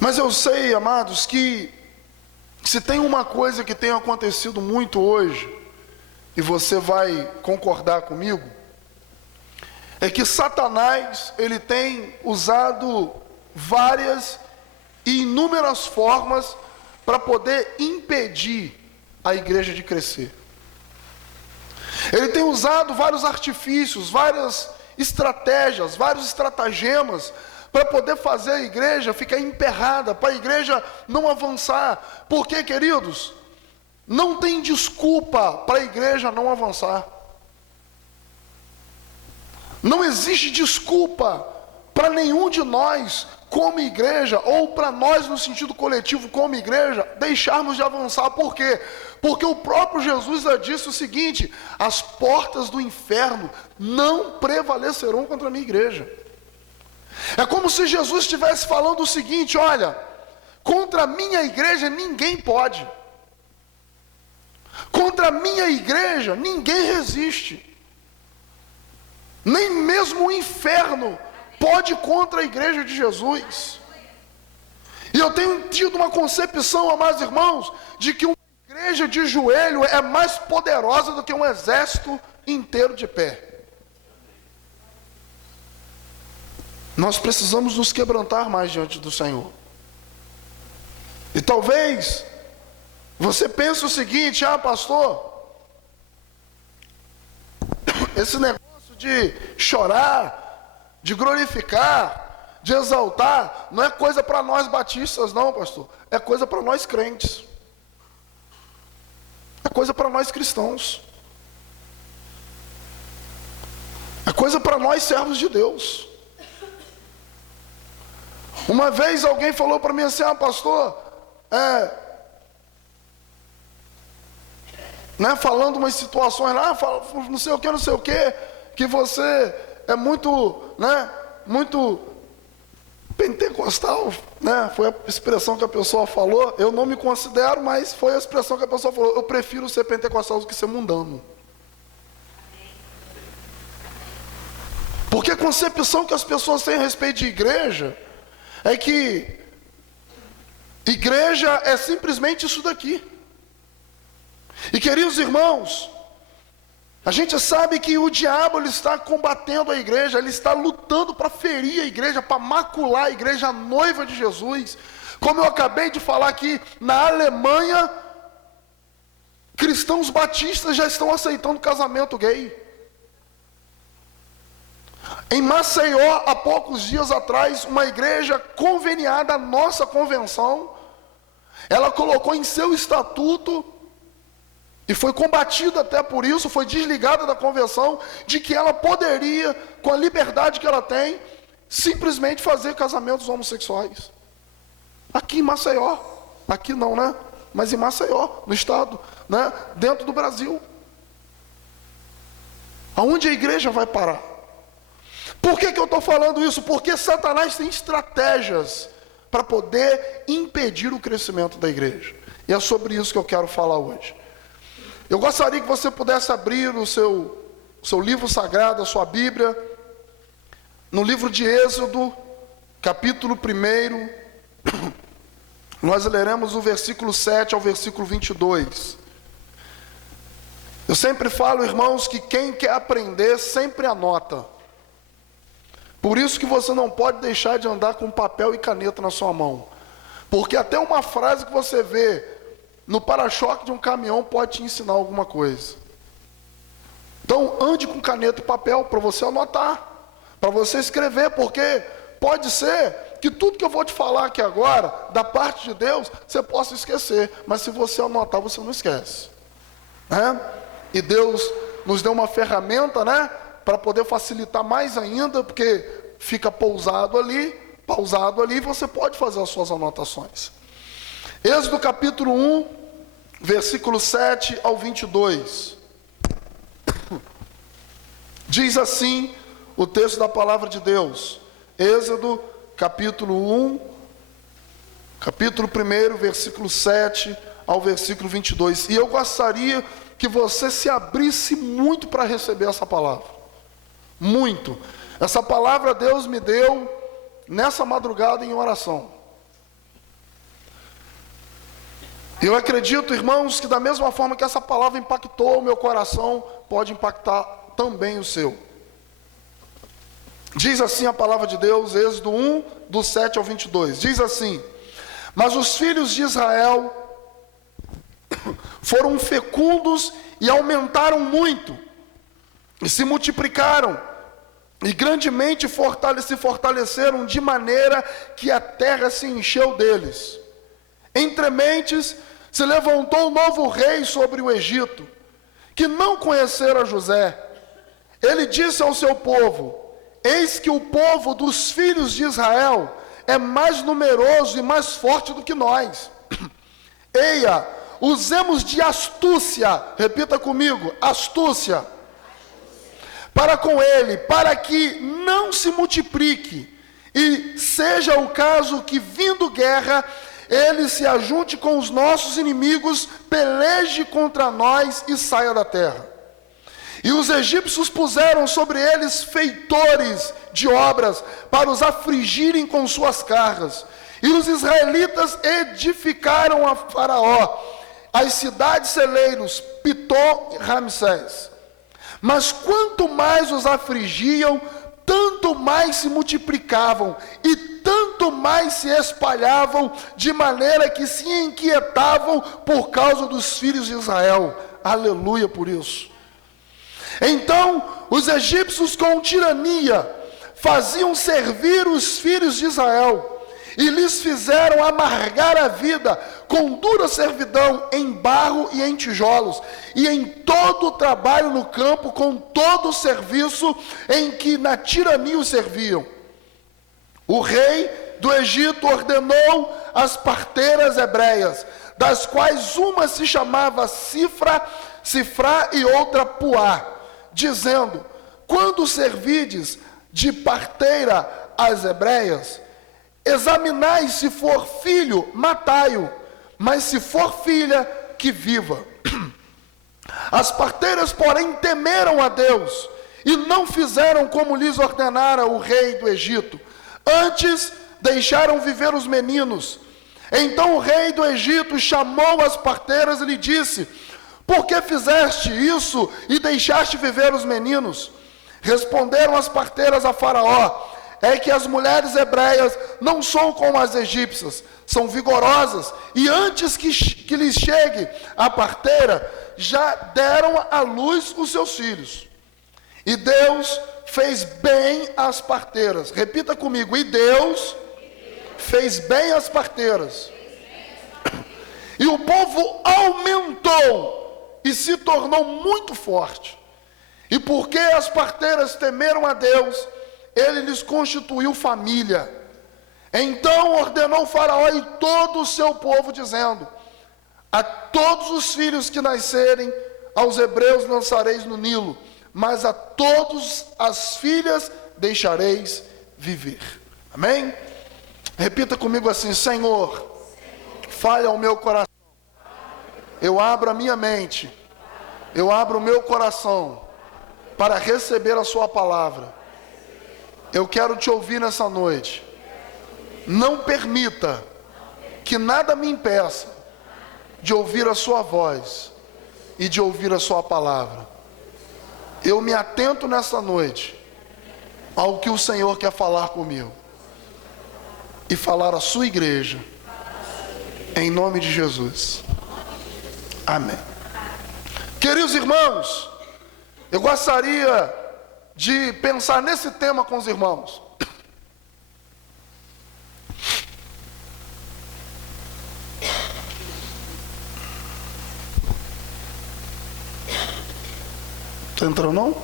Mas eu sei, amados, que se tem uma coisa que tem acontecido muito hoje, e você vai concordar comigo, é que Satanás, ele tem usado várias e inúmeras formas para poder impedir a igreja de crescer. Ele tem usado vários artifícios, várias estratégias, vários estratagemas para poder fazer a igreja ficar emperrada, para a igreja não avançar. Por quê, queridos? Não tem desculpa para a igreja não avançar. Não existe desculpa para nenhum de nós, como igreja, ou para nós no sentido coletivo, como igreja, deixarmos de avançar. Por quê? Porque o próprio Jesus já disse o seguinte: as portas do inferno não prevalecerão contra a minha igreja. É como se Jesus estivesse falando o seguinte: olha, contra a minha igreja ninguém pode. Contra a minha igreja ninguém resiste. Nem mesmo o inferno pode contra a igreja de Jesus. E eu tenho tido uma concepção, amados irmãos, de que uma igreja de joelho é mais poderosa do que um exército inteiro de pé. Nós precisamos nos quebrantar mais diante do Senhor. E talvez você pense o seguinte: ah, pastor, esse negócio de chorar, de glorificar, de exaltar, não é coisa para nós batistas não, pastor. É coisa para nós crentes. É coisa para nós cristãos. É coisa para nós servos de Deus. Uma vez alguém falou para mim assim: ah, pastor, falando umas situações lá, não sei o que, que você é muito, muito pentecostal, foi a expressão que a pessoa falou. Eu não me considero, mas foi a expressão que a pessoa falou. Eu prefiro ser pentecostal do que ser mundano. Porque a concepção que as pessoas têm a respeito de igreja é que igreja é simplesmente isso daqui. E queridos irmãos, a gente sabe que o diabo, ele está combatendo a igreja, ele está lutando para ferir a igreja, para macular a igreja, a noiva de Jesus. Como eu acabei de falar aqui, na Alemanha, cristãos batistas já estão aceitando casamento gay. Em Maceió, há poucos dias atrás, uma igreja conveniada à nossa convenção, ela colocou em seu estatuto, e foi combatida até por isso, foi desligada da convenção, de que ela poderia, com a liberdade que ela tem, simplesmente fazer casamentos homossexuais. Aqui em Maceió, aqui não, mas em Maceió, no estado, dentro do Brasil. Aonde a igreja vai parar? Por que eu estou falando isso? Porque Satanás tem estratégias para poder impedir o crescimento da igreja. E é sobre isso que eu quero falar hoje. Eu gostaria que você pudesse abrir o seu livro sagrado, a sua Bíblia, no livro de Êxodo, capítulo 1, nós leremos o versículo 7 ao versículo 22. Eu sempre falo, irmãos, que quem quer aprender sempre anota. Por isso que você não pode deixar de andar com papel e caneta na sua mão. Porque até uma frase que você vê no para-choque de um caminhão pode te ensinar alguma coisa. Então ande com caneta e papel para você anotar, para você escrever, porque pode ser que tudo que eu vou te falar aqui agora, da parte de Deus, você possa esquecer. Mas se você anotar, você não esquece. E Deus nos deu uma ferramenta, para poder facilitar mais ainda, porque fica pausado ali, você pode fazer as suas anotações. Êxodo capítulo 1, versículo 7 ao 22. Diz assim o texto da palavra de Deus. Êxodo capítulo 1, capítulo 1, versículo 7 ao versículo 22. E eu gostaria que você se abrisse muito para receber essa palavra. Muito. Essa palavra Deus me deu nessa madrugada em oração. Eu acredito, irmãos, que da mesma forma que essa palavra impactou o meu coração, pode impactar também o seu. Diz assim a palavra de Deus, Êxodo 1, do 7 ao 22. Diz assim: mas os filhos de Israel foram fecundos e aumentaram muito, e se multiplicaram, e grandemente se fortaleceram, de maneira que a terra se encheu deles. Entre mentes se levantou um novo rei sobre o Egito, que não conhecera José. Ele disse ao seu povo: eis que o povo dos filhos de Israel é mais numeroso e mais forte do que nós. Eia, usemos de astúcia, repita comigo, astúcia, para com ele, para que não se multiplique, e seja o caso que, vindo guerra, ele se ajunte com os nossos inimigos, peleje contra nós e saia da terra. E os egípcios puseram sobre eles feitores de obras, para os afligirem com suas cargas. E os israelitas edificaram a Faraó as cidades celeiros, Pitó e Ramsés. Mas quanto mais os afligiam, tanto mais se multiplicavam, e tanto mais se espalhavam, de maneira que se inquietavam por causa dos filhos de Israel. Aleluia por isso. Então os egípcios, com tirania, faziam servir os filhos de Israel, e lhes fizeram amargar a vida com dura servidão, em barro e em tijolos, e em todo o trabalho no campo, com todo o serviço em que na tirania os serviam. O rei do Egito ordenou as parteiras hebreias, das quais uma se chamava Sifra e outra Puá, dizendo: quando servides de parteira às hebreias, examinai, se for filho, matai-o, mas se for filha, que viva. As parteiras, porém, temeram a Deus, e não fizeram como lhes ordenara o rei do Egito. Antes, deixaram viver os meninos. Então o rei do Egito chamou as parteiras e lhe disse: por que fizeste isso e deixaste viver os meninos? Responderam as parteiras a Faraó: é que as mulheres hebreias não são como as egípcias, são vigorosas, e antes que lhes chegue a parteira, já deram à luz os seus filhos. E Deus fez bem às parteiras. Repita comigo: e Deus fez bem às parteiras. E o povo aumentou e se tornou muito forte. E porque as parteiras temeram a Deus, ele lhes constituiu família. Então ordenou Faraó e todo o seu povo, dizendo: a todos os filhos que nascerem, aos hebreus lançareis no Nilo, mas a todas as filhas deixareis viver. Amém? Repita comigo assim: Senhor, fale ao meu coração. Eu abro a minha mente, eu abro o meu coração para receber a sua palavra. Eu quero te ouvir nessa noite. Não permita que nada me impeça de ouvir a sua voz e de ouvir a sua palavra. Eu me atento nessa noite ao que o Senhor quer falar comigo e falar à sua igreja, em nome de Jesus. Amém. Queridos irmãos, eu gostaria de pensar nesse tema com os irmãos. Está entrando não?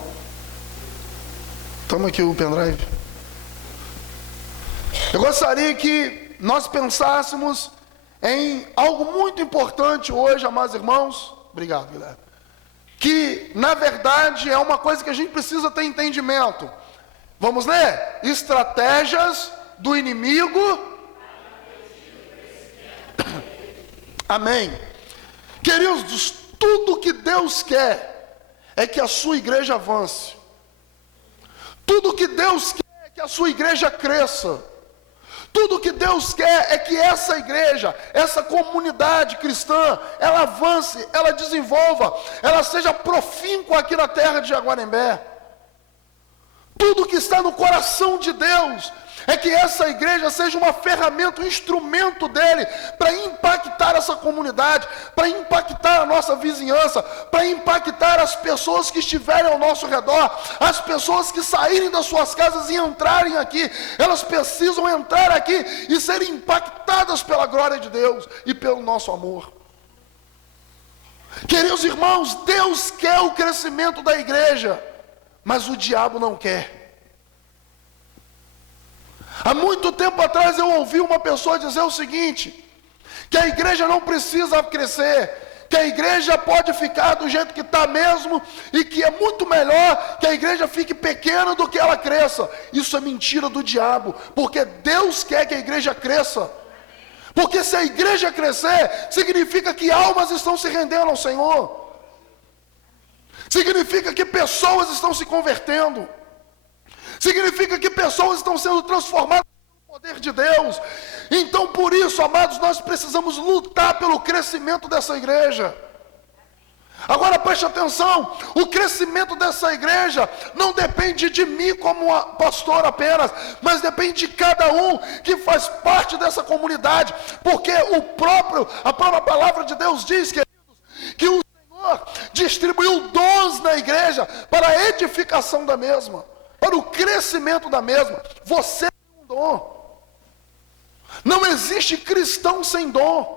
Toma aqui o pendrive. Eu gostaria que nós pensássemos em algo muito importante hoje, amados irmãos. Obrigado, Guilherme. Que, na verdade, é uma coisa que a gente precisa ter entendimento. Vamos ler? Estratégias do inimigo. Amém. Queridos, tudo que Deus quer é que a sua igreja avance. Tudo que Deus quer é que a sua igreja cresça. Tudo que Deus quer é que essa igreja, essa comunidade cristã, ela avance, ela desenvolva, ela seja profíncua aqui na terra de Jaguarembé. Tudo que está no coração de Deus é que essa igreja seja uma ferramenta, um instrumento dele para impactar essa comunidade, para impactar a nossa vizinhança, para impactar as pessoas que estiverem ao nosso redor, as pessoas que saírem das suas casas e entrarem aqui. Elas precisam entrar aqui e serem impactadas pela glória de Deus e pelo nosso amor. Queridos irmãos, Deus quer o crescimento da igreja, mas o diabo não quer. Há muito tempo atrás eu ouvi uma pessoa dizer o seguinte, que a igreja não precisa crescer, que a igreja pode ficar do jeito que está mesmo, e que é muito melhor que a igreja fique pequena do que ela cresça. Isso é mentira do diabo, porque Deus quer que a igreja cresça. Porque se a igreja crescer, significa que almas estão se rendendo ao Senhor, significa que pessoas estão se convertendo, significa que pessoas estão sendo transformadas pelo poder de Deus. Então, por isso, amados, nós precisamos lutar pelo crescimento dessa igreja. Agora preste atenção, o crescimento dessa igreja não depende de mim como pastor apenas, mas depende de cada um que faz parte dessa comunidade, porque a própria palavra de Deus diz, queridos, que o Senhor distribuiu dons na igreja para a edificação da mesma, para o crescimento da mesma. Você tem um dom. Não existe cristão sem dom.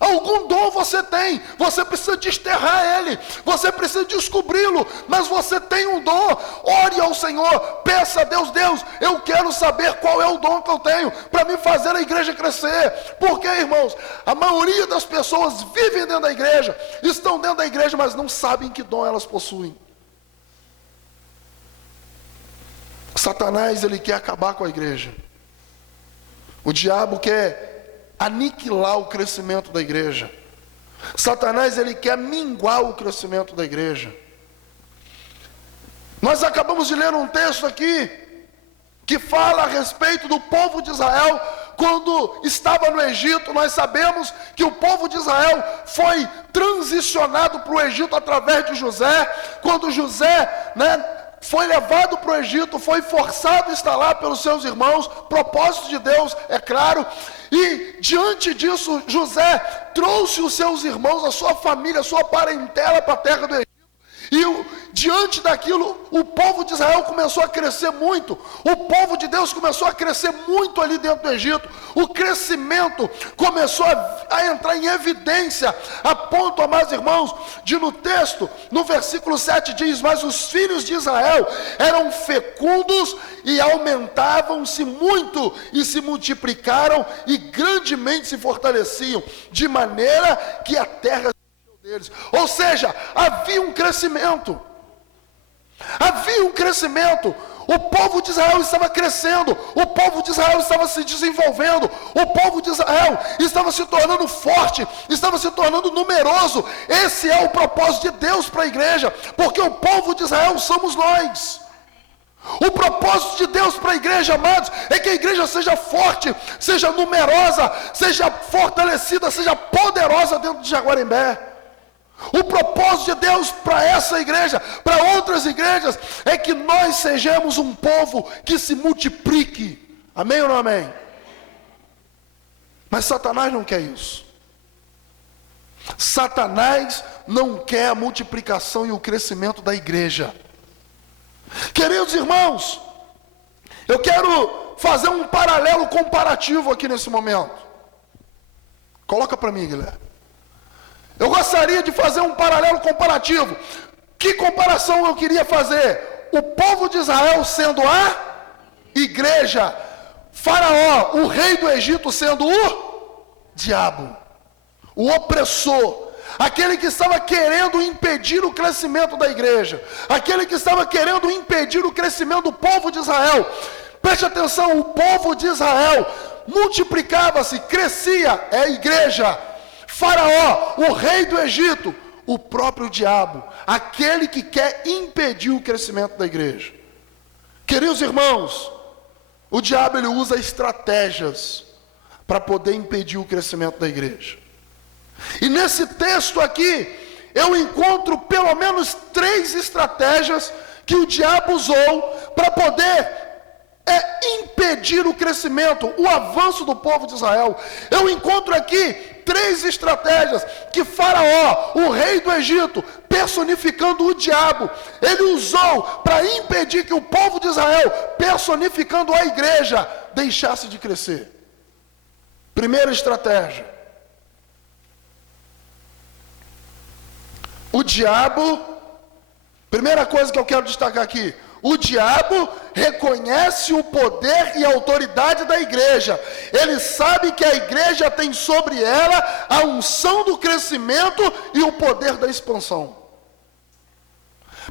Algum dom você tem, você precisa desterrar ele, você precisa descobri-lo, mas você tem um dom. Ore ao Senhor, peça a Deus, Deus, eu quero saber qual é o dom que eu tenho para me fazer a igreja crescer. Porque, irmãos, a maioria das pessoas vivem dentro da igreja, estão dentro da igreja, mas não sabem que dom elas possuem. Satanás, ele quer acabar com a igreja. O diabo quer aniquilar o crescimento da igreja. Satanás, ele quer minguar o crescimento da igreja. Nós acabamos de ler um texto aqui que fala a respeito do povo de Israel quando estava no Egito. Nós sabemos que o povo de Israel foi transicionado para o Egito através de José. Quando José, foi levado para o Egito, foi forçado a estar lá pelos seus irmãos, propósito de Deus, é claro, e diante disso, José trouxe os seus irmãos, a sua família, a sua parentela para a terra do Egito, e diante daquilo, o povo de Israel começou a crescer muito, o povo de Deus começou a crescer muito ali dentro do Egito. O crescimento começou a entrar em evidência, a ponto, amados irmãos, de no texto, no versículo 7 diz: mas os filhos de Israel eram fecundos e aumentavam-se muito, e se multiplicaram e grandemente se fortaleciam, de maneira que a terra deles. Ou seja, havia um crescimento. Havia um crescimento. O povo de Israel estava crescendo. O povo de Israel estava se desenvolvendo. O povo de Israel estava se tornando forte, estava se tornando numeroso. Esse é o propósito de Deus para a igreja, porque o povo de Israel somos nós. O propósito de Deus para a igreja, amados, é que a igreja seja forte, seja numerosa, seja fortalecida, seja poderosa dentro de Jaguarembé. O propósito de Deus para essa igreja, para outras igrejas, é que nós sejamos um povo que se multiplique. Amém ou não amém? Mas Satanás não quer isso. Satanás não quer a multiplicação e o crescimento da igreja. Queridos irmãos, eu quero fazer um paralelo comparativo aqui nesse momento. Coloca para mim, Guilherme. Eu gostaria de fazer um paralelo comparativo. Que comparação eu queria fazer? O povo de Israel sendo a igreja, Faraó, o rei do Egito, sendo o diabo, o opressor, aquele que estava querendo impedir o crescimento da igreja, aquele que estava querendo impedir o crescimento do povo de Israel. Preste atenção, o povo de Israel multiplicava-se, crescia, é a igreja. Faraó, o rei do Egito, o próprio diabo, aquele que quer impedir o crescimento da igreja. Queridos irmãos, O diabo, ele usa estratégias para poder impedir o crescimento da igreja. E nesse texto aqui, eu encontro pelo menos 3 estratégias que o diabo usou para poder impedir o crescimento, o avanço do povo de Israel. Eu encontro aqui 3 estratégias que Faraó, o rei do Egito, personificando o diabo, ele usou para impedir que o povo de Israel, personificando a igreja, deixasse de crescer. Primeira estratégia: o diabo, primeira coisa que eu quero destacar aqui, o diabo reconhece o poder e a autoridade da igreja. Ele sabe que a igreja tem sobre ela a unção do crescimento e o poder da expansão.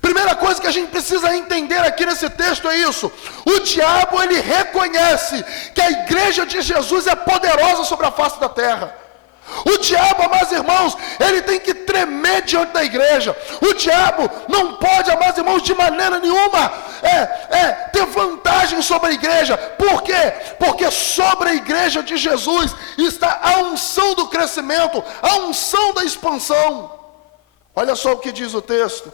Primeira coisa que a gente precisa entender aqui nesse texto é isso: o diabo, ele reconhece que a igreja de Jesus é poderosa sobre a face da terra. O diabo, amados irmãos, ele tem que tremer diante da igreja. O diabo não pode, amados irmãos, de maneira nenhuma ter vantagem sobre a igreja. Por quê? Porque sobre a igreja de Jesus está a unção do crescimento, a unção da expansão. Olha só o que diz o texto: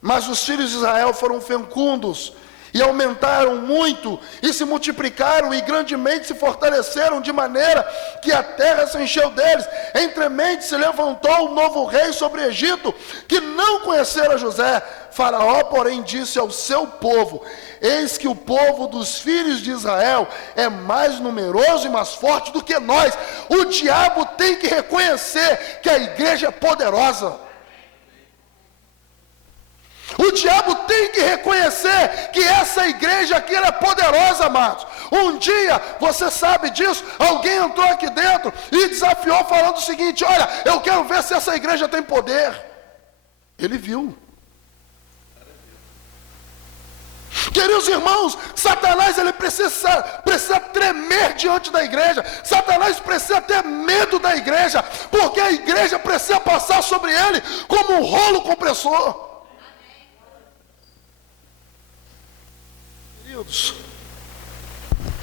mas os filhos de Israel foram fecundos e aumentaram muito, e se multiplicaram, e grandemente se fortaleceram, de maneira que a terra se encheu deles. Entremente se levantou um novo rei sobre o Egito, que não conhecera José. Faraó, porém, disse ao seu povo: eis que o povo dos filhos de Israel é mais numeroso e mais forte do que nós. O diabo tem que reconhecer que a igreja é poderosa. O diabo tem que reconhecer que essa igreja aqui é poderosa, amados. Um dia, você sabe disso, alguém entrou aqui dentro e desafiou falando o seguinte: olha, eu quero ver se essa igreja tem poder. Ele viu. Queridos irmãos, Satanás, ele precisa tremer diante da igreja. Satanás precisa ter medo da igreja, porque a igreja precisa passar sobre ele como um rolo compressor.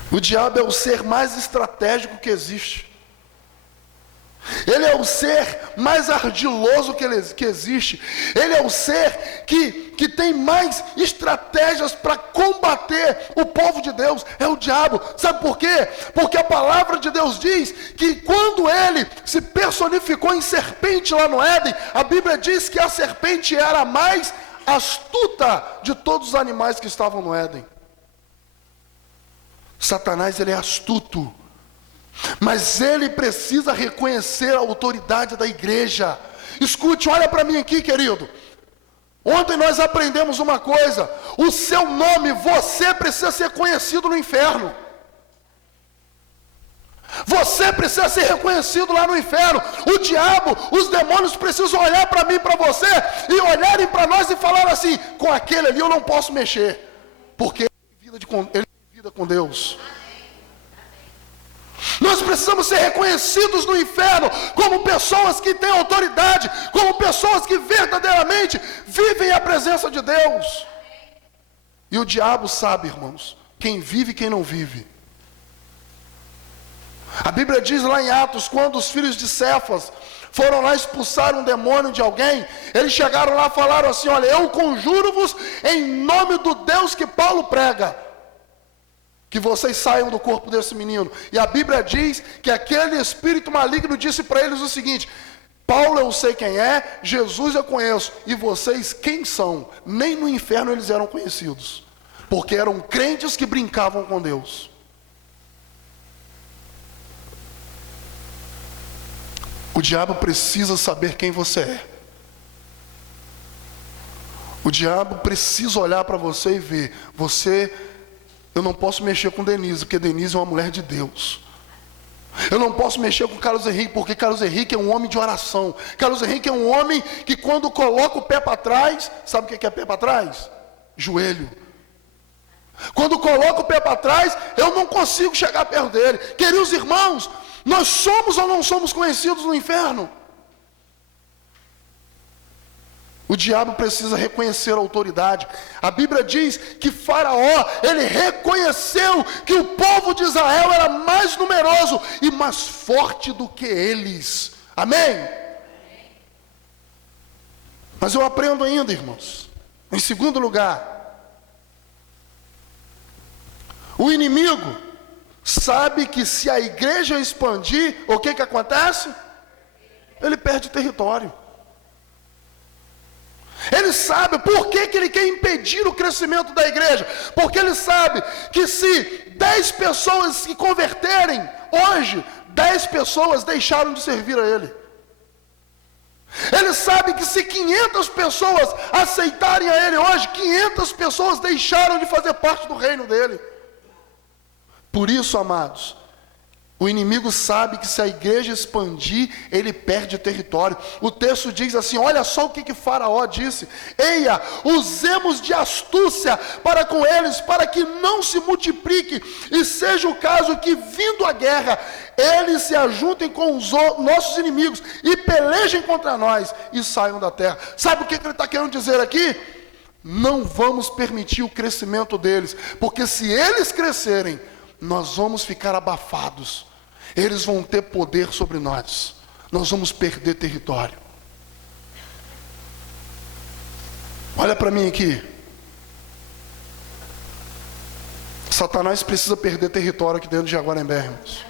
O diabo é o ser mais estratégico que existe. Ele é o ser mais ardiloso que existe. Ele é o ser que tem mais estratégias para combater o povo de Deus. É o diabo. Sabe por quê? Porque a palavra de Deus diz que quando ele se personificou em serpente lá no Éden, a Bíblia diz que a serpente era a mais astuta de todos os animais que estavam no Éden. Satanás, ele é astuto, mas ele precisa reconhecer a autoridade da igreja. Escute, olha para mim aqui, querido. Ontem nós aprendemos uma coisa: o seu nome, você precisa ser conhecido no inferno. Você precisa ser reconhecido lá no inferno. O diabo, os demônios precisam olhar para mim, para você, e olharem para nós e falar assim: com aquele ali eu não posso mexer, porque ele tem vida com Deus. Nós precisamos ser reconhecidos no inferno como pessoas que têm autoridade, como pessoas que verdadeiramente vivem a presença de Deus. E o diabo sabe, irmãos, quem vive e quem não vive. A Bíblia diz lá em Atos, quando os filhos de Cefas foram lá expulsar um demônio de alguém, eles chegaram lá e falaram assim: olha, eu conjuro-vos em nome do Deus que Paulo prega, que vocês saiam do corpo desse menino. E a Bíblia diz que aquele espírito maligno disse para eles o seguinte: Paulo eu sei quem é, Jesus eu conheço, e vocês quem são? Nem no inferno eles eram conhecidos, porque eram crentes que brincavam com Deus. O diabo precisa saber quem você é. O diabo precisa olhar para você e ver: eu não posso mexer com Denise, porque Denise é uma mulher de Deus. Eu não posso mexer com Carlos Henrique, porque Carlos Henrique é um homem de oração. Carlos Henrique é um homem que quando coloca o pé para trás, sabe o que é pé para trás? Joelho. Quando coloca o pé para trás, eu não consigo chegar perto dele. Queridos irmãos, nós somos ou não somos conhecidos no inferno? O diabo precisa reconhecer a autoridade. A Bíblia diz que Faraó, ele reconheceu que o povo de Israel era mais numeroso e mais forte do que eles. Amém? Mas eu aprendo ainda, irmãos. Em segundo lugar, o inimigo sabe que se a igreja expandir, o que acontece? Ele perde território. Ele sabe por que ele quer impedir o crescimento da igreja. Porque ele sabe que se 10 pessoas se converterem, hoje, 10 pessoas deixaram de servir a ele. Ele sabe que se 500 pessoas aceitarem a ele hoje, 500 pessoas deixaram de fazer parte do reino dele. Por isso, amados, o inimigo sabe que se a igreja expandir, ele perde território. O texto diz assim, olha só o que Faraó disse: eia, usemos de astúcia para com eles, para que não se multiplique, e seja o caso que, vindo a guerra, eles se ajuntem com os nossos inimigos, e pelejem contra nós, e saiam da terra. Sabe o que ele está querendo dizer aqui? Não vamos permitir o crescimento deles, porque se eles crescerem, nós vamos ficar abafados, eles vão ter poder sobre nós, nós vamos perder território. Olha para mim aqui. Satanás precisa perder território aqui dentro de Jaguarembé, irmãos.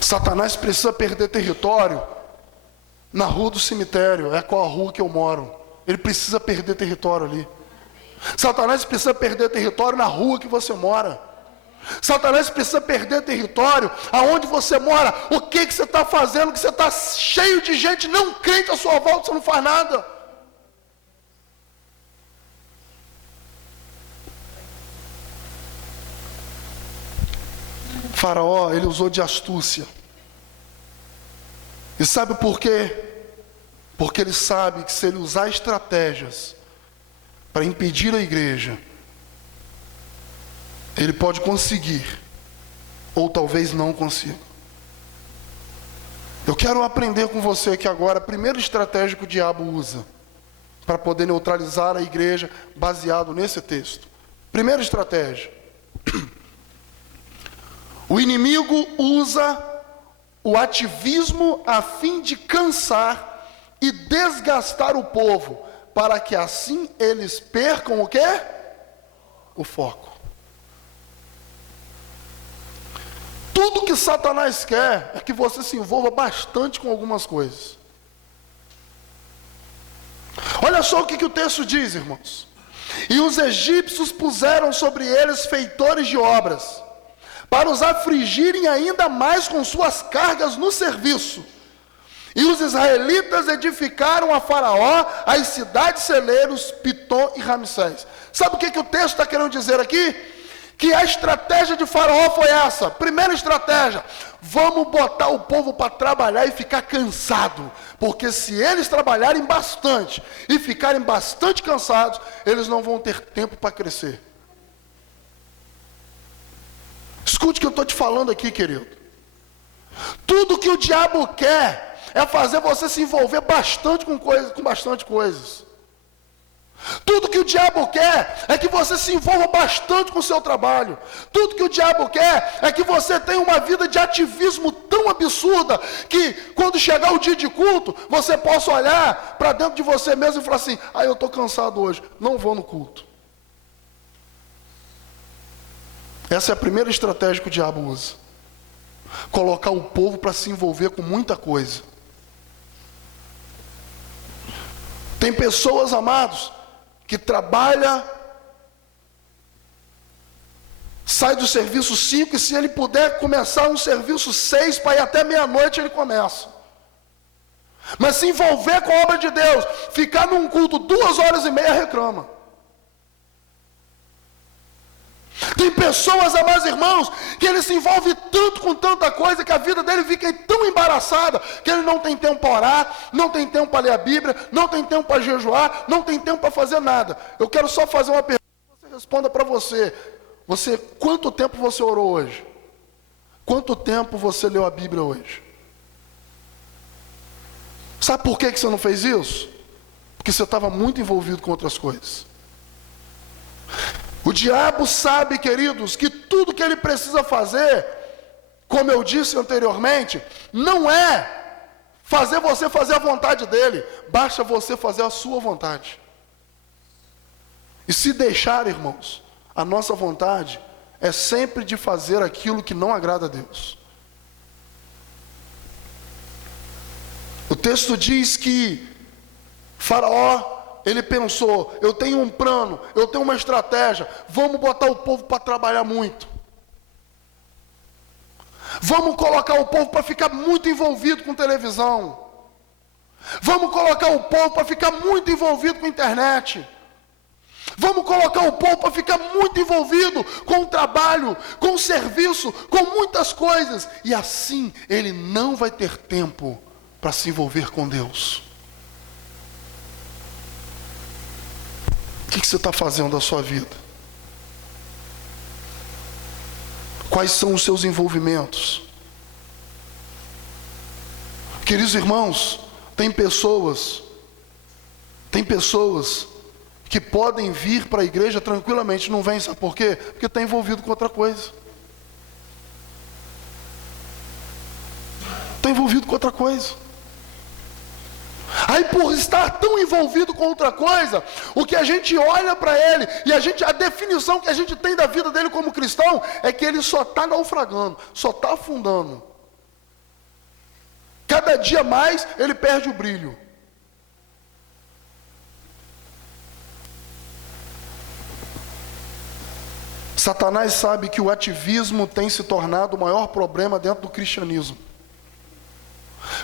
Satanás precisa perder território na rua do cemitério, é qual a rua que eu moro. Ele precisa perder território ali. Satanás precisa perder território na rua que você mora. Satanás precisa perder território aonde você mora. O que você está fazendo? Que você está cheio de gente não crente à sua volta, você não faz nada. Faraó, ele usou de astúcia. E sabe por quê? Porque ele sabe que se ele usar estratégias para impedir a igreja, ele pode conseguir, ou talvez não consiga. Eu quero aprender com você aqui agora a primeira estratégia que o diabo usa para poder neutralizar a igreja, baseado nesse texto. Primeira estratégia. O inimigo usa o ativismo a fim de cansar e desgastar o povo, para que assim eles percam o quê? O foco. Tudo que Satanás quer é que você se envolva bastante com algumas coisas. Olha só o que o texto diz, irmãos. E os egípcios puseram sobre eles feitores de obras, para os afligirem ainda mais com suas cargas no serviço. E os israelitas edificaram a Faraó as cidades celeiros, Pitom e Ramsés. Sabe o que o texto está querendo dizer aqui? Que a estratégia de Faraó foi essa. Primeira estratégia: vamos botar o povo para trabalhar e ficar cansado. Porque se eles trabalharem bastante e ficarem bastante cansados, eles não vão ter tempo para crescer. Escute o que eu estou te falando aqui, querido. Tudo que o diabo quer é fazer você se envolver bastante com bastante coisas. Tudo que o diabo quer é que você se envolva bastante com o seu trabalho. Tudo que o diabo quer é que você tenha uma vida de ativismo tão absurda que quando chegar o dia de culto, você possa olhar para dentro de você mesmo e falar assim: ah, eu estou cansado hoje, não vou no culto. Essa é a primeira estratégia que o diabo usa. Colocar o povo para se envolver com muita coisa. Tem pessoas, amados, que trabalha, sai do serviço 5 e se ele puder começar um serviço 6 para ir até meia-noite, ele começa. Mas se envolver com a obra de Deus, ficar num culto 2h30, reclama. Tem pessoas, amados irmãos, que ele se envolve tanto com tanta coisa que a vida dele fica tão embaraçada que ele não tem tempo para orar, não tem tempo para ler a Bíblia, não tem tempo para jejuar, não tem tempo para fazer nada. Eu quero só fazer uma pergunta, você responda para você. Quanto tempo você orou hoje? Quanto tempo você leu a Bíblia hoje? Sabe por que você não fez isso? Porque você estava muito envolvido com outras coisas. O diabo sabe, queridos, que tudo que ele precisa fazer, como eu disse anteriormente, não é fazer você fazer a vontade dele, basta você fazer a sua vontade. E se deixar, irmãos, a nossa vontade é sempre de fazer aquilo que não agrada a Deus. O texto diz que Faraó, ele pensou, eu tenho um plano, eu tenho uma estratégia, vamos botar o povo para trabalhar muito. Vamos colocar o povo para ficar muito envolvido com televisão. Vamos colocar o povo para ficar muito envolvido com internet. Vamos colocar o povo para ficar muito envolvido com o trabalho, com o serviço, com muitas coisas. E assim ele não vai ter tempo para se envolver com Deus. O que você está fazendo da sua vida? Quais são os seus envolvimentos? Queridos irmãos, tem pessoas que podem vir para a igreja tranquilamente, não vêm, sabe por quê? Porque está envolvido com outra coisa. Está envolvido com outra coisa. Aí por estar tão envolvido com outra coisa, o que a gente olha para ele, e a definição que a gente tem da vida dele como cristão, é que ele só está naufragando, só está afundando. Cada dia mais ele perde o brilho. Satanás sabe que o ativismo tem se tornado o maior problema dentro do cristianismo.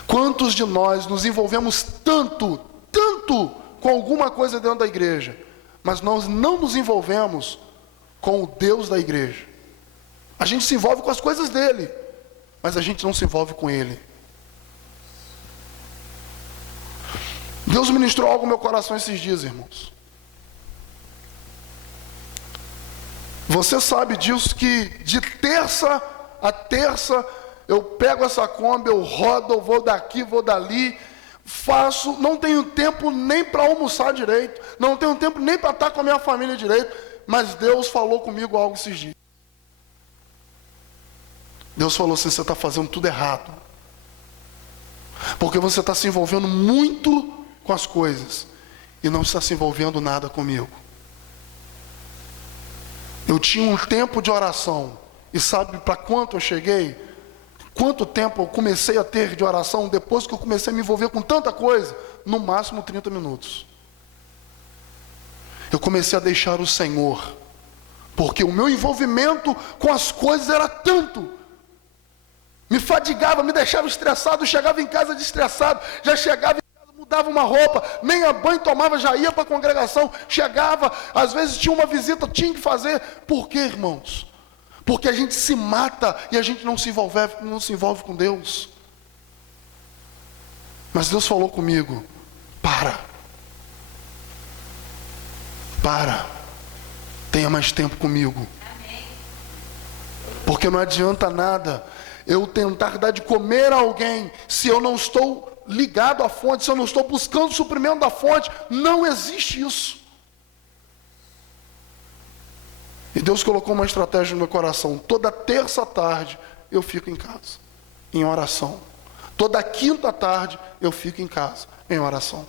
Quantos de nós nos envolvemos tanto com alguma coisa dentro da igreja, mas nós não nos envolvemos com o Deus da igreja? A gente se envolve com as coisas dele, mas a gente não se envolve com ele. Deus ministrou algo no meu coração esses dias, irmãos. Você sabe disso, que de terça a terça eu pego essa Kombi, eu rodo, eu vou daqui, vou dali, faço, não tenho tempo nem para almoçar direito, não tenho tempo nem para estar com a minha família direito, mas Deus falou comigo algo esses dias. Deus falou assim: você está fazendo tudo errado, porque você está se envolvendo muito com as coisas, e não está se envolvendo nada comigo. Eu tinha um tempo de oração, e sabe para quanto eu cheguei? Quanto tempo eu comecei a ter de oração depois que eu comecei a me envolver com tanta coisa? No máximo 30 minutos. Eu comecei a deixar o Senhor, porque o meu envolvimento com as coisas era tanto, me fadigava, me deixava estressado. Eu chegava em casa de estressado, já chegava em casa, mudava uma roupa, nem a banho tomava, já ia para a congregação, chegava, às vezes tinha uma visita, tinha que fazer. Por quê, irmãos? Porque a gente se mata e a gente não se envolve com Deus. Mas Deus falou comigo: para, tenha mais tempo comigo. Porque não adianta nada eu tentar dar de comer a alguém se eu não estou ligado à fonte, se eu não estou buscando o suprimento da fonte. Não existe isso. E Deus colocou uma estratégia no meu coração. Toda terça tarde eu fico em casa, em oração. Toda quinta tarde eu fico em casa, em oração,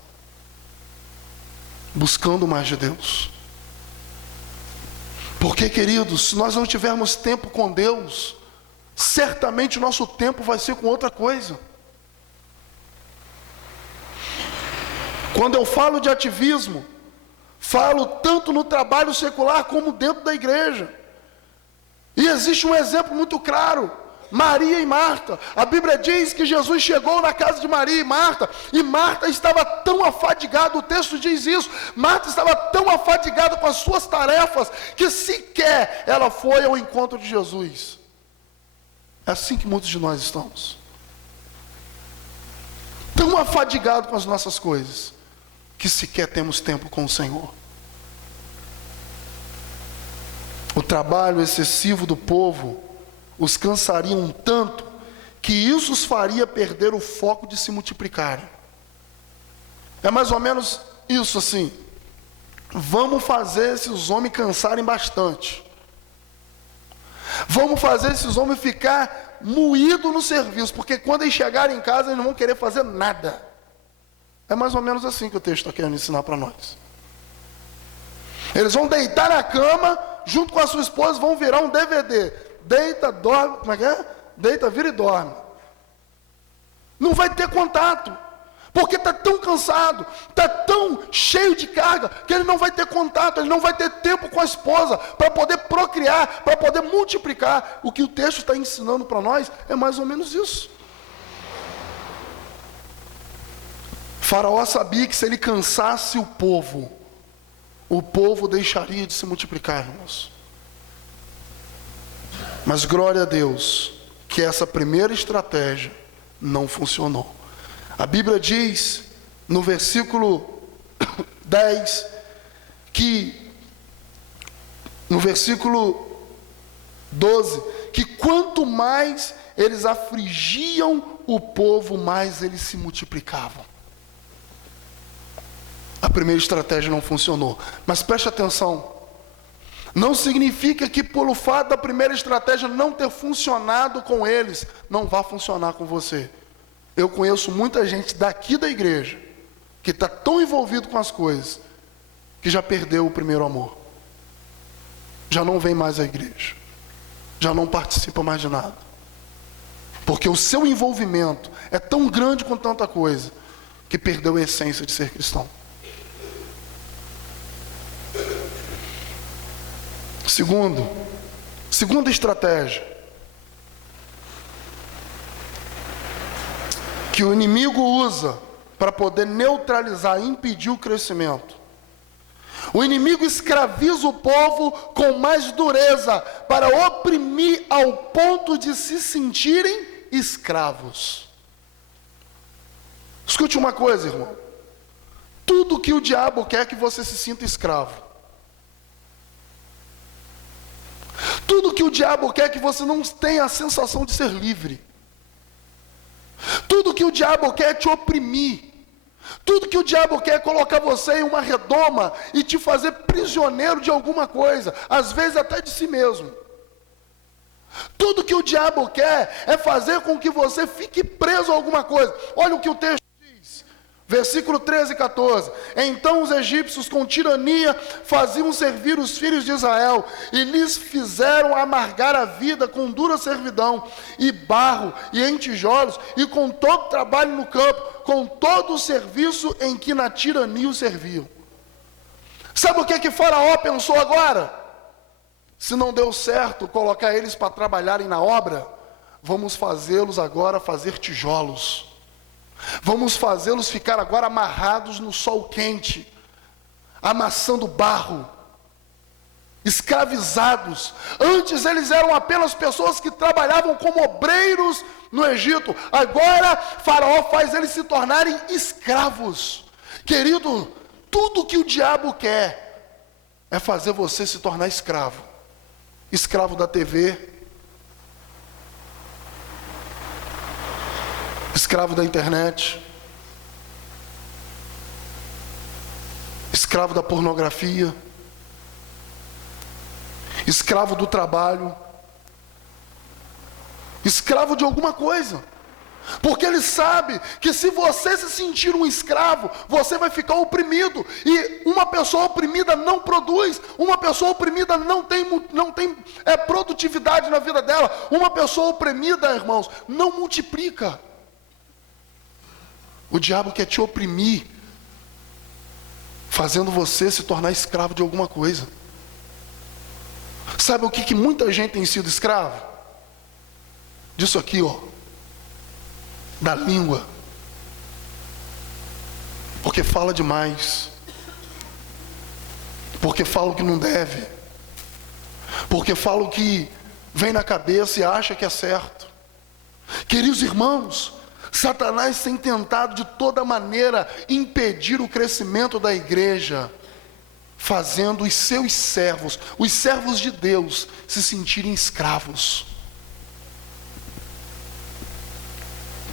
buscando mais de Deus. Porque, queridos, se nós não tivermos tempo com Deus, certamente o nosso tempo vai ser com outra coisa. Quando eu falo de ativismo, falo tanto no trabalho secular como dentro da igreja. E existe um exemplo muito claro: Maria e Marta. A Bíblia diz que Jesus chegou na casa de Maria e Marta estava tão afadigada, o texto diz isso, Marta estava tão afadigada com as suas tarefas, que sequer ela foi ao encontro de Jesus. É assim que muitos de nós estamos, tão afadigados com as nossas coisas, que sequer temos tempo com o Senhor. O trabalho excessivo do povo os cansaria tanto, que isso os faria perder o foco de se multiplicarem. É mais ou menos isso assim. Vamos fazer esses homens cansarem bastante. Vamos fazer esses homens ficar moídos no serviço, porque quando eles chegarem em casa, eles não vão querer fazer nada. É mais ou menos assim que o texto está querendo ensinar para nós. Eles vão deitar na cama, junto com a sua esposa, vão virar um DVD. Deita, dorme, como é que é? Deita, vira e dorme. Não vai ter contato, porque está tão cansado, está tão cheio de carga, que ele não vai ter contato, ele não vai ter tempo com a esposa, para poder procriar, para poder multiplicar. O que o texto está ensinando para nós é mais ou menos isso. Faraó sabia que se ele cansasse o povo deixaria de se multiplicar, irmãos. Mas glória a Deus, que essa primeira estratégia não funcionou. A Bíblia diz, no versículo 10, no versículo 12, que quanto mais eles afligiam o povo, mais eles se multiplicavam. A primeira estratégia não funcionou. Mas preste atenção. Não significa que pelo fato da primeira estratégia não ter funcionado com eles, não vai funcionar com você. Eu conheço muita gente daqui da igreja, que está tão envolvido com as coisas, que já perdeu o primeiro amor. Já não vem mais à igreja. Já não participa mais de nada. Porque o seu envolvimento é tão grande com tanta coisa, que perdeu a essência de ser cristão. Segunda estratégia que o inimigo usa para poder neutralizar e impedir o crescimento. O inimigo escraviza o povo com mais dureza para oprimir ao ponto de se sentirem escravos. Escute uma coisa, irmão. Tudo que o diabo quer é que você se sinta escravo. Tudo que o diabo quer é que você não tenha a sensação de ser livre. Tudo que o diabo quer é te oprimir. Tudo que o diabo quer é colocar você em uma redoma e te fazer prisioneiro de alguma coisa, às vezes até de si mesmo. Tudo que o diabo quer é fazer com que você fique preso a alguma coisa. Olha o que o texto diz, versículo 13 e 14. Então os egípcios com tirania faziam servir os filhos de Israel e lhes fizeram amargar a vida com dura servidão e barro e em tijolos e com todo trabalho no campo, com todo o serviço em que na tirania os serviam. Sabe o que Faraó pensou agora? Se não deu certo colocar eles para trabalharem na obra, vamos fazê-los agora fazer tijolos. Vamos fazê-los ficar agora amarrados no sol quente, amassando barro, escravizados. Antes eles eram apenas pessoas que trabalhavam como obreiros no Egito. Agora Faraó faz eles se tornarem escravos. Querido, tudo que o diabo quer é fazer você se tornar escravo. Escravo da TV, escravo da internet, escravo da pornografia, escravo do trabalho, escravo de alguma coisa. Porque ele sabe que se você se sentir um escravo, você vai ficar oprimido. E uma pessoa oprimida não produz. Uma pessoa oprimida não tem produtividade na vida dela. Uma pessoa oprimida, irmãos, não multiplica. O diabo quer te oprimir, fazendo você se tornar escravo de alguma coisa. Sabe o que muita gente tem sido escravo? Disso aqui, ó. Da língua. Porque fala demais. Porque fala o que não deve. Porque fala o que vem na cabeça e acha que é certo. Queridos irmãos, Satanás tem tentado de toda maneira impedir o crescimento da igreja, fazendo os seus servos, os servos de Deus, se sentirem escravos.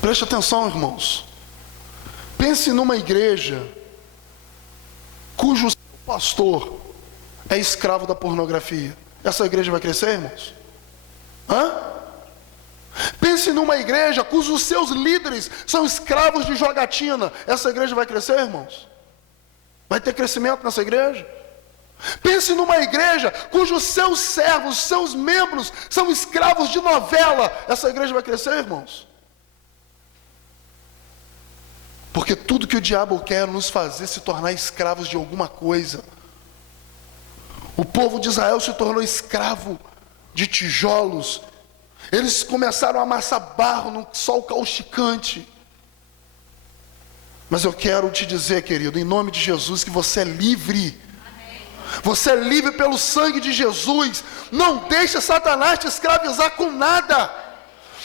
Preste atenção, irmãos. Pense numa igreja cujo pastor é escravo da pornografia, essa igreja vai crescer, irmãos? Pense numa igreja cujos seus líderes são escravos de jogatina, essa igreja vai crescer, irmãos? Vai ter crescimento nessa igreja? Pense numa igreja cujos seus servos, seus membros são escravos de novela, essa igreja vai crescer, irmãos? Porque tudo que o diabo quer é nos fazer se tornar escravos de alguma coisa. O povo de Israel se tornou escravo de tijolos. Eles começaram a amassar barro no sol causticante. Mas eu quero te dizer, querido, em nome de Jesus, que você é livre. Você é livre pelo sangue de Jesus. Não deixe Satanás te escravizar com nada.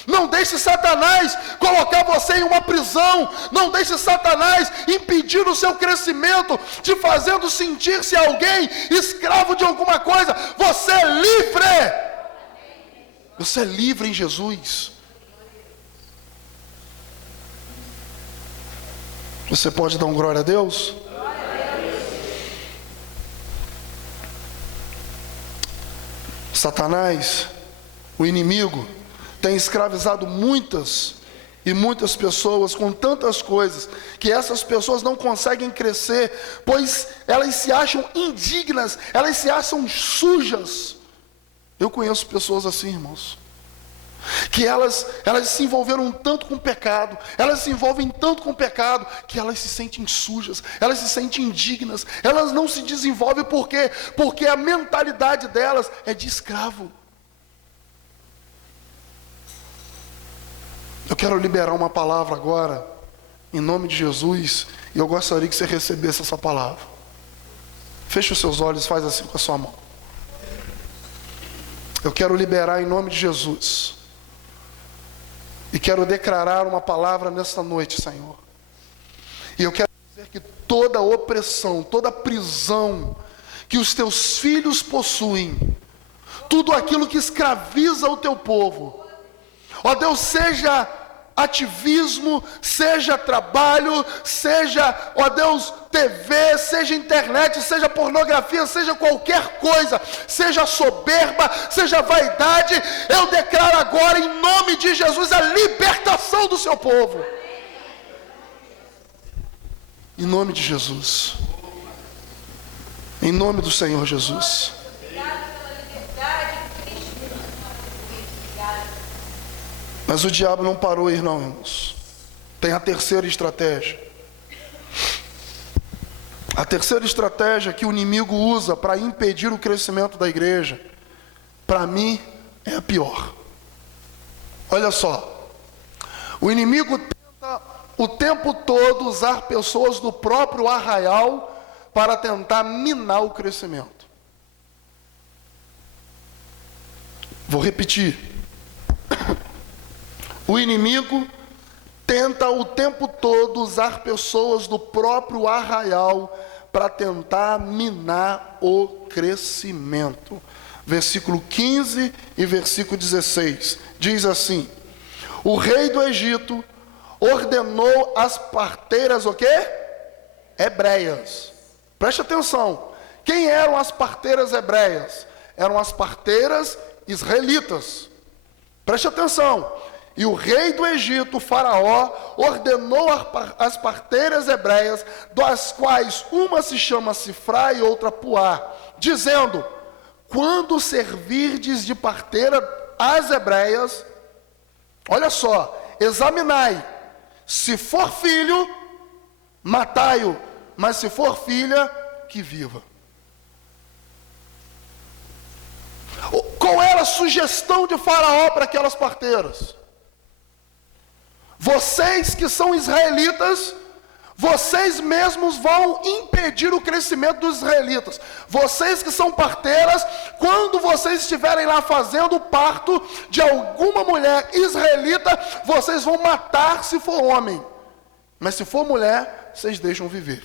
Não deixe Satanás colocar você em uma prisão. Não deixe Satanás impedir o seu crescimento, te fazendo sentir-se alguém escravo de alguma coisa. Você é livre. Você é livre em Jesus. Você pode dar um glória a Deus? Satanás, o inimigo, tem escravizado muitas e muitas pessoas com tantas coisas, que essas pessoas não conseguem crescer, pois elas se acham indignas, elas se acham sujas. Eu conheço pessoas assim, irmãos, que elas se envolveram tanto com o pecado, elas se envolvem tanto com o pecado, que elas se sentem sujas, elas se sentem indignas, elas não se desenvolvem porque a mentalidade delas é de escravo. Eu quero liberar uma palavra agora, em nome de Jesus, e eu gostaria que você recebesse essa palavra. Feche os seus olhos, faz assim com a sua mão. Eu quero liberar em nome de Jesus. E quero declarar uma palavra nesta noite, Senhor. E eu quero dizer que toda opressão, toda prisão que os teus filhos possuem, tudo aquilo que escraviza o teu povo, ó Deus, seja ativismo, seja trabalho, seja, ó Deus, TV, seja internet, seja pornografia, seja qualquer coisa, seja soberba, seja vaidade, eu declaro agora em nome de Jesus a libertação do seu povo. Em nome de Jesus. Em nome do Senhor Jesus. Mas o diabo não parou aí não, irmãos. Tem a terceira estratégia. A terceira estratégia que o inimigo usa para impedir o crescimento da igreja, para mim, é a pior. Olha só. O inimigo tenta o tempo todo usar pessoas do próprio arraial para tentar minar o crescimento. Vou repetir. O inimigo tenta o tempo todo usar pessoas do próprio arraial para tentar minar o crescimento. Versículo 15 e versículo 16. Diz assim: o rei do Egito ordenou as parteiras, o quê? Hebreias. Preste atenção. Quem eram as parteiras hebreias? Eram as parteiras israelitas. Preste atenção. E o rei do Egito, o faraó, ordenou as parteiras hebreias, das quais uma se chama Sifrá e outra Puá, dizendo: quando servirdes de parteira as hebreias, olha só, examinai, se for filho, matai-o, mas se for filha, que viva. Qual era a sugestão de faraó para aquelas parteiras? Vocês que são israelitas, vocês mesmos vão impedir o crescimento dos israelitas. Vocês que são parteiras, quando vocês estiverem lá fazendo o parto de alguma mulher israelita, vocês vão matar se for homem. Mas se for mulher, vocês deixam viver.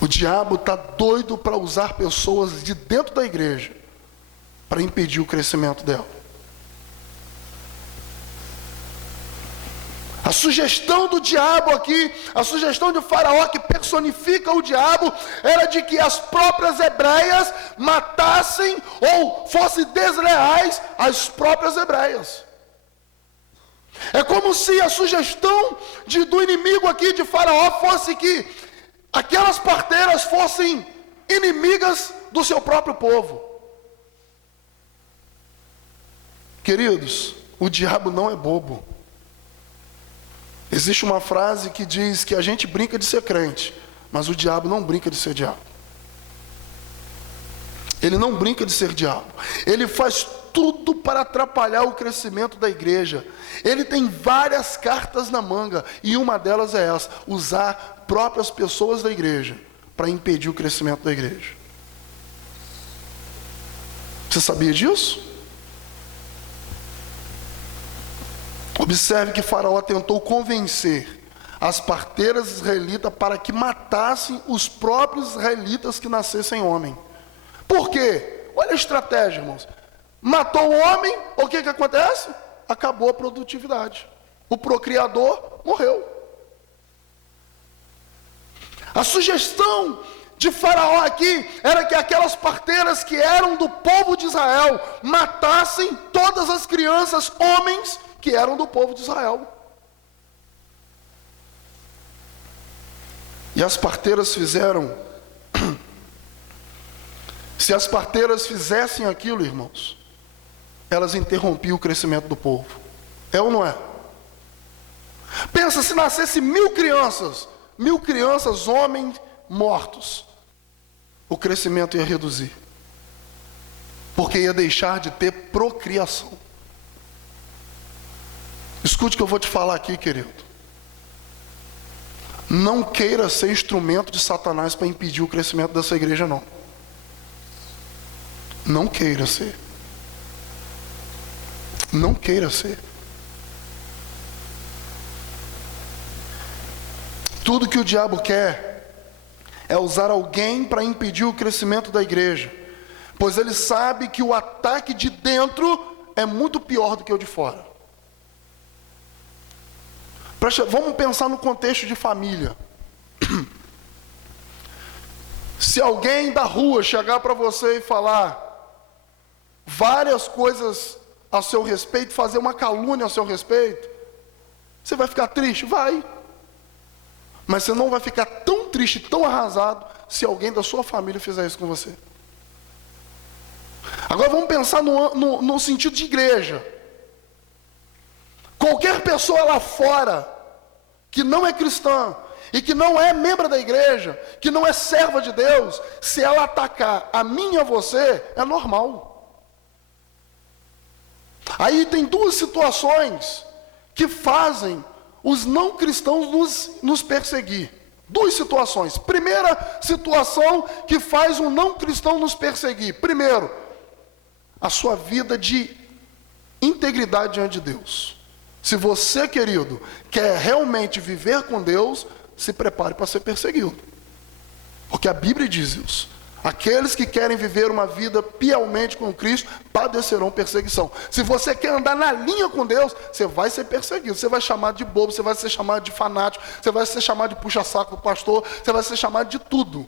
O diabo está doido para usar pessoas de dentro da igreja para impedir o crescimento dela. A sugestão do diabo aqui, a sugestão de Faraó, que personifica o diabo, era de que as próprias hebreias matassem ou fossem desleais às próprias hebreias. É como se a sugestão do inimigo aqui de Faraó fosse que aquelas parteiras fossem inimigas do seu próprio povo. Queridos, o diabo não é bobo. Existe uma frase que diz que a gente brinca de ser crente, mas o diabo não brinca de ser diabo. Ele não brinca de ser diabo. Ele faz tudo para atrapalhar o crescimento da igreja. Ele tem várias cartas na manga, e uma delas é essa: usar próprias pessoas da igreja para impedir o crescimento da igreja. Você sabia disso? Observe que Faraó tentou convencer as parteiras israelitas para que matassem os próprios israelitas que nascessem homem. Por quê? Olha a estratégia, irmãos. Matou o homem, o que acontece? Acabou a produtividade. O procriador morreu. A sugestão de Faraó aqui era que aquelas parteiras que eram do povo de Israel matassem todas as crianças homens que eram do povo de Israel. E as parteiras fizeram. Se as parteiras fizessem aquilo, irmãos, elas interrompiam o crescimento do povo. É ou não é? Pensa, se nascesse 1000 crianças, homens mortos, o crescimento ia reduzir, porque ia deixar de ter procriação. Escute o que eu vou te falar aqui, querido. Não queira ser instrumento de Satanás para impedir o crescimento dessa igreja, não. Não queira ser. Não queira ser. Tudo que o diabo quer é usar alguém para impedir o crescimento da igreja, pois ele sabe que o ataque de dentro é muito pior do que o de fora. Vamos pensar no contexto de família. Se alguém da rua chegar para você e falar várias coisas a seu respeito, fazer uma calúnia a seu respeito, você vai ficar triste? Vai. Mas você não vai ficar tão triste, tão arrasado, se alguém da sua família fizer isso com você. Agora vamos pensar no sentido de igreja. Qualquer pessoa lá fora que não é cristã e que não é membro da igreja, que não é serva de Deus, se ela atacar a mim e a você, é normal. Aí tem duas situações que fazem os não cristãos nos perseguir. Duas situações. Primeira situação que faz um não cristão nos perseguir. Primeiro, a sua vida de integridade diante de Deus. Se você, querido, quer realmente viver com Deus, se prepare para ser perseguido. Porque a Bíblia diz isso. Aqueles que querem viver uma vida piamente com Cristo, padecerão perseguição. Se você quer andar na linha com Deus, você vai ser perseguido. Você vai ser chamado de bobo, você vai ser chamado de fanático, você vai ser chamado de puxa-saco do pastor, você vai ser chamado de tudo.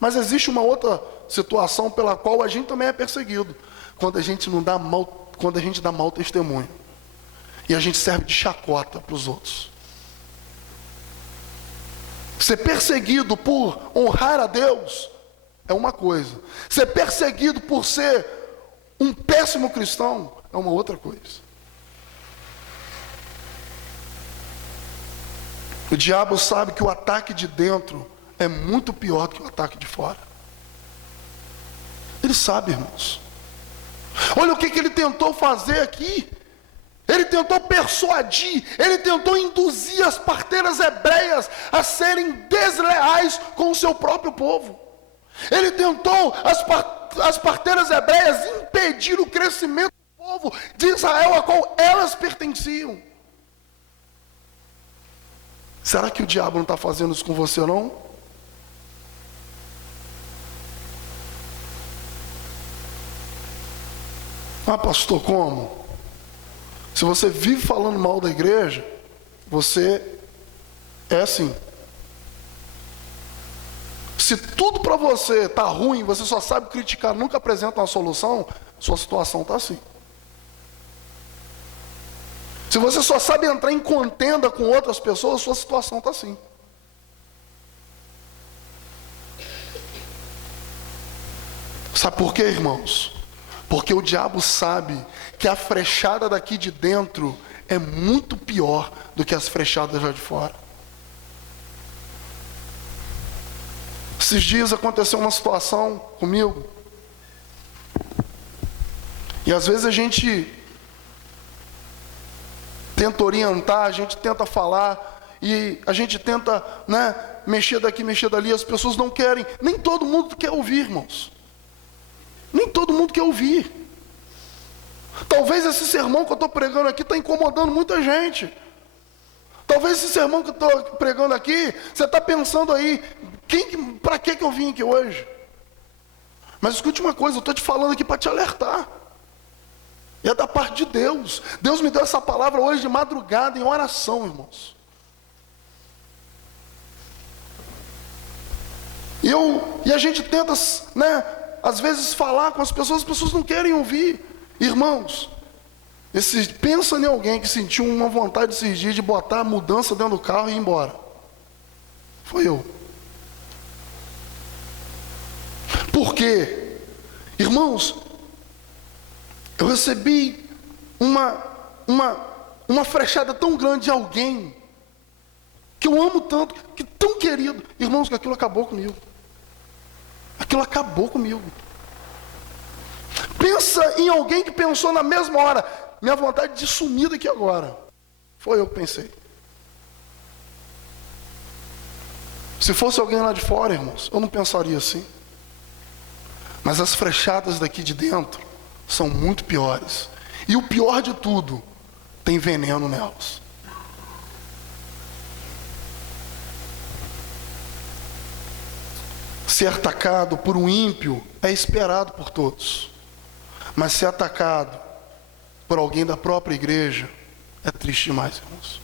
Mas existe uma outra situação pela qual a gente também é perseguido. Quando a gente dá mau testemunho. E a gente serve de chacota para os outros. Ser perseguido por honrar a Deus é uma coisa. Ser perseguido por ser um péssimo cristão é uma outra coisa. O diabo sabe que o ataque de dentro é muito pior do que o ataque de fora. Ele sabe, irmãos. Olha o que ele tentou fazer aqui. Ele tentou persuadir, ele tentou induzir as parteiras hebreias a serem desleais com o seu próprio povo. Ele tentou, as parteiras hebreias, impedir o crescimento do povo de Israel, a qual elas pertenciam. Será que o diabo não está fazendo isso com você, não? Ah, pastor, como? Se você vive falando mal da igreja, você é assim. Se tudo para você está ruim, você só sabe criticar, nunca apresenta uma solução, sua situação está assim. Se você só sabe entrar em contenda com outras pessoas, sua situação está assim. Sabe por quê, irmãos? Porque o diabo sabe que a frechada daqui de dentro é muito pior do que as frechadas lá de fora. Esses dias aconteceu uma situação comigo. E às vezes a gente tenta orientar, a gente tenta falar, e a gente tenta, mexer daqui, mexer dali, as pessoas não querem. Nem todo mundo quer ouvir, irmãos. Nem todo mundo quer ouvir. Talvez esse sermão que eu estou pregando aqui está incomodando muita gente. Talvez esse sermão que eu estou pregando aqui, você está pensando aí, para que eu vim aqui hoje? Mas escute uma coisa, eu estou te falando aqui para te alertar. E é da parte de Deus. Deus me deu essa palavra hoje de madrugada em oração, irmãos. E a gente tenta, às vezes falar com as pessoas não querem ouvir. Irmãos, pensa em alguém que sentiu uma vontade esses dias de botar a mudança dentro do carro e ir embora. Foi eu. Por quê? Irmãos, eu recebi uma frechada tão grande de alguém que eu amo tanto, que tão querido. Irmãos, que aquilo acabou comigo. Aquilo acabou comigo. Pensa em alguém que pensou na mesma hora, minha vontade de sumir daqui agora. Foi eu que pensei. Se fosse alguém lá de fora, irmãos, eu não pensaria assim. Mas as frechadas daqui de dentro são muito piores. E o pior de tudo, tem veneno nelas. Ser atacado por um ímpio é esperado por todos. Mas ser atacado por alguém da própria igreja é triste demais, irmãos.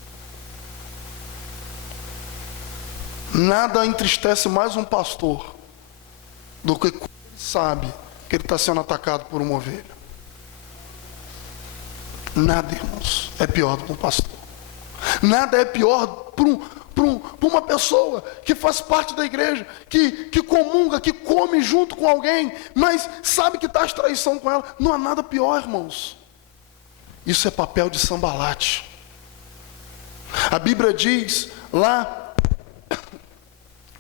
Nada entristece mais um pastor do que quando ele sabe que ele está sendo atacado por uma ovelha. Nada, irmãos, é pior do que um pastor. Nada é pior para uma pessoa que faz parte da igreja, que comunga, que come junto com alguém, mas sabe que está em traição com ela. Não há nada pior, irmãos. Isso é papel de Sambalate. A Bíblia diz lá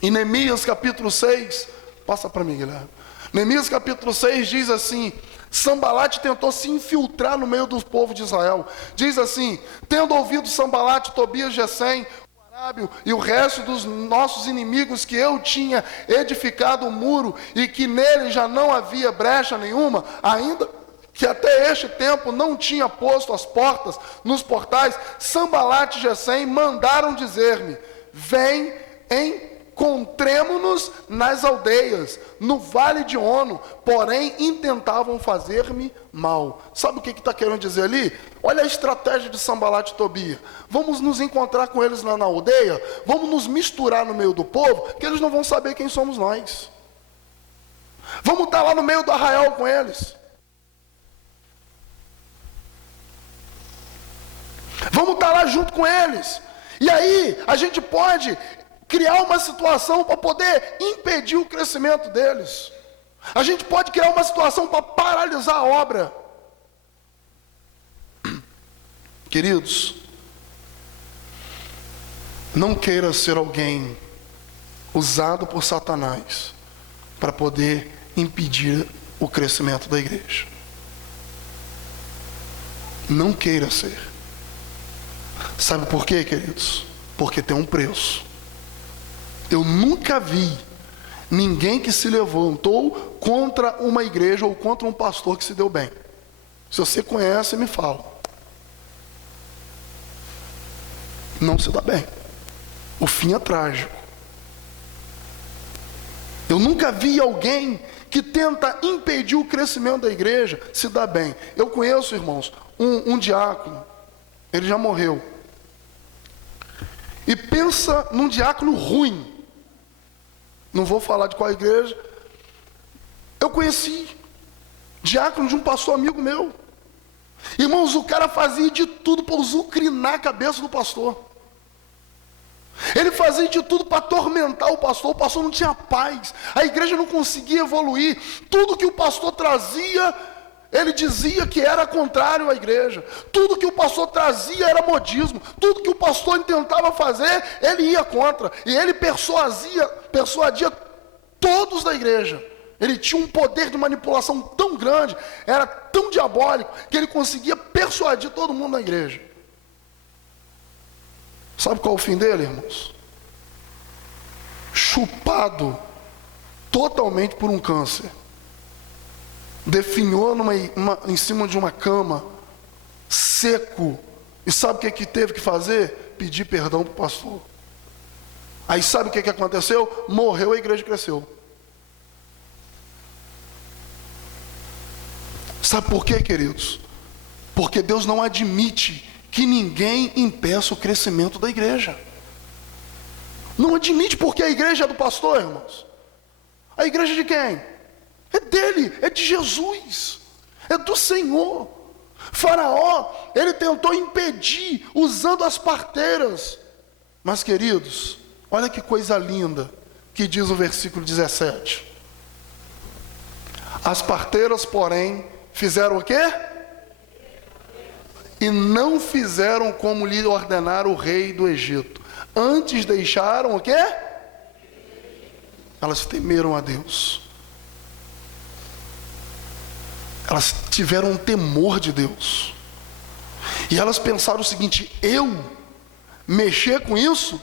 em Neemias capítulo 6, passa para mim, Guilherme. Neemias capítulo 6 diz assim: Sambalate tentou se infiltrar no meio do povo de Israel. Diz assim: tendo ouvido Sambalate, Tobias, Gesem, o Arábio e o resto dos nossos inimigos, que eu tinha edificado um muro e que nele já não havia brecha nenhuma, ainda que até este tempo não tinha posto as portas nos portais, Sambalate e Gesem mandaram dizer-me: vem, encontremo-nos nas aldeias, no vale de Ono, porém intentavam fazer-me mal. Sabe o que está querendo dizer ali? Olha a estratégia de Sambalate e Tobia. Vamos nos encontrar com eles lá na aldeia, vamos nos misturar no meio do povo, que eles não vão saber quem somos nós. Vamos estar lá no meio do arraial com eles. Vamos estar lá junto com eles. E aí a gente pode criar uma situação para poder impedir o crescimento deles. A gente pode criar uma situação para paralisar a obra. Queridos, não queira ser alguém usado por Satanás para poder impedir o crescimento da igreja. Não queira ser. Sabe por quê, queridos? Porque tem um preço. Eu nunca vi ninguém que se levantou contra uma igreja ou contra um pastor que se deu bem. Se você conhece, me fala. Não se dá bem. O fim é trágico. Eu nunca vi alguém que tenta impedir o crescimento da igreja se dar bem. Eu conheço, irmãos, um diácono. Ele já morreu. E pensa num diácono ruim. Não vou falar de qual igreja. Eu conheci diácono de um pastor amigo meu. Irmãos, o cara fazia de tudo para azucrinar a cabeça do pastor. Ele fazia de tudo para atormentar o pastor não tinha paz, a igreja não conseguia evoluir, tudo que o pastor trazia, ele dizia que era contrário à igreja, tudo que o pastor trazia era modismo, tudo que o pastor tentava fazer, ele ia contra, e ele persuadia todos da igreja. Ele tinha um poder de manipulação tão grande, era tão diabólico, que ele conseguia persuadir todo mundo na igreja. Sabe qual é o fim dele, irmãos? Chupado totalmente por um câncer. Definhou em cima de uma cama, seco. E sabe o que teve que fazer? Pedir perdão para o pastor. Aí sabe o que aconteceu? Morreu, a igreja cresceu. Sabe por quê, queridos? Porque Deus não admite que ninguém impeça o crescimento da igreja. Não admite, porque a igreja é do pastor, irmãos. A igreja de quem? É dele, é de Jesus, é do Senhor. Faraó, ele tentou impedir usando as parteiras. Mas, queridos, olha que coisa linda que diz o versículo 17. As parteiras, porém, fizeram o quê? E não fizeram como lhe ordenara o rei do Egito. Antes deixaram o quê? Elas temeram a Deus. Elas tiveram um temor de Deus. E elas pensaram o seguinte: eu mexer com isso?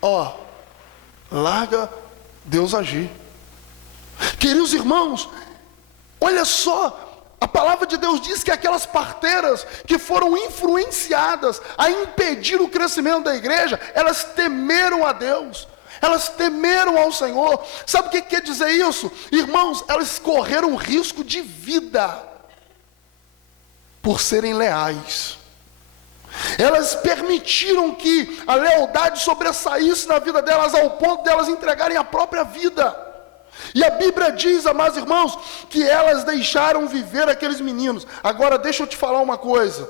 Ó, larga Deus agir. Queridos irmãos, olha só. A palavra de Deus diz que aquelas parteiras que foram influenciadas a impedir o crescimento da igreja, elas temeram a Deus, elas temeram ao Senhor. Sabe o que quer dizer isso? Irmãos, elas correram risco de vida por serem leais. Elas permitiram que a lealdade sobressaísse na vida delas, ao ponto de elas entregarem a própria vida. E a Bíblia diz, amados irmãos, que elas deixaram viver aqueles meninos. Agora deixa eu te falar uma coisa.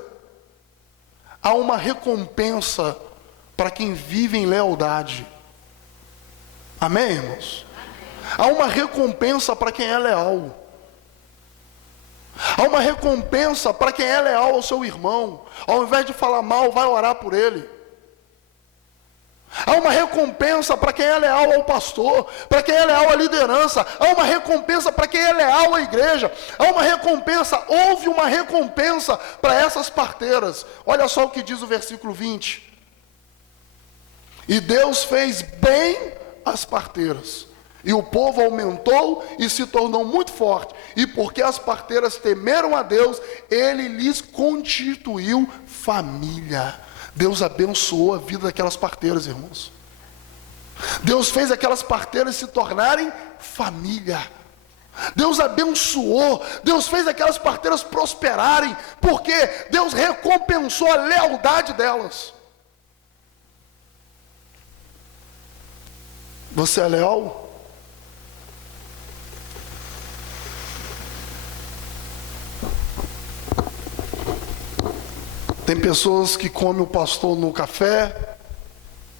Há uma recompensa para quem vive em lealdade. Amém, irmãos? Há uma recompensa para quem é leal. Há uma recompensa para quem é leal ao seu irmão. Ao invés de falar mal, vai orar por ele. Há uma recompensa para quem é leal ao pastor, para quem é leal à liderança. Há uma recompensa para quem é leal à igreja. Há uma recompensa, houve uma recompensa para essas parteiras. Olha só o que diz o versículo 20. E Deus fez bem as parteiras, e o povo aumentou e se tornou muito forte. E porque as parteiras temeram a Deus, Ele lhes constituiu família. Deus abençoou a vida daquelas parteiras, irmãos. Deus fez aquelas parteiras se tornarem família. Deus abençoou, Deus fez aquelas parteiras prosperarem, porque Deus recompensou a lealdade delas. Você é leal? Tem pessoas que comem o pastor no café,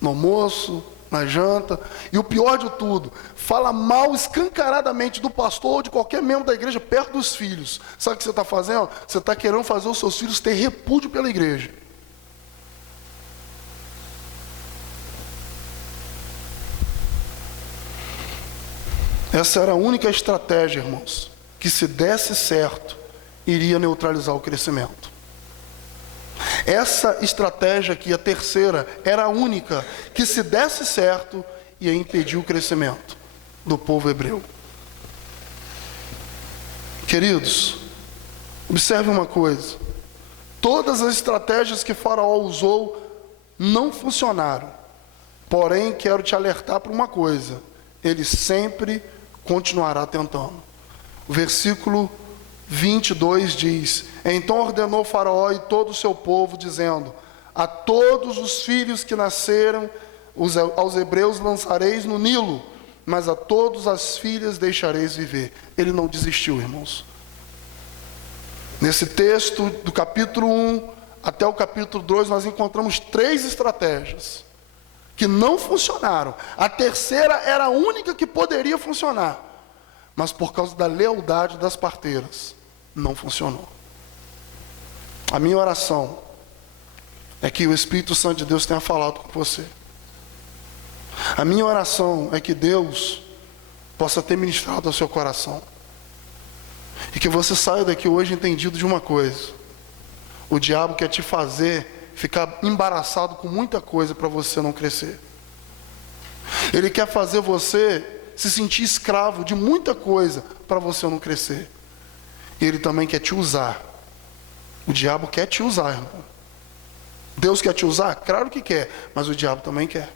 no almoço, na janta, e o pior de tudo, fala mal escancaradamente do pastor ou de qualquer membro da igreja perto dos filhos. Sabe o que você está fazendo? Você está querendo fazer os seus filhos ter repúdio pela igreja. Essa era a única estratégia, irmãos, que se desse certo, iria neutralizar o crescimento. Essa estratégia aqui, a terceira, era a única que, se desse certo, ia impedir o crescimento do povo hebreu. Queridos, observe uma coisa: todas as estratégias que Faraó usou não funcionaram. Porém, quero te alertar para uma coisa: ele sempre continuará tentando. O versículo 22 diz: então ordenou Faraó e todo o seu povo, dizendo: a todos os filhos que nasceram aos hebreus lançareis no Nilo, mas a todas as filhas deixareis viver. Ele não desistiu, irmãos. Nesse texto, do capítulo 1 até o capítulo 2, nós encontramos 3 estratégias que não funcionaram. A terceira era a única que poderia funcionar, mas por causa da lealdade das parteiras, não funcionou. A minha oração é que o Espírito Santo de Deus tenha falado com você. A minha oração é que Deus possa ter ministrado ao seu coração. E que você saia daqui hoje entendido de uma coisa: o diabo quer te fazer ficar embaraçado com muita coisa para você não crescer. Ele quer fazer você se sentir escravo de muita coisa para você não crescer. E ele também quer te usar. O diabo quer te usar, irmão. Deus quer te usar? Claro que quer, mas o diabo também quer.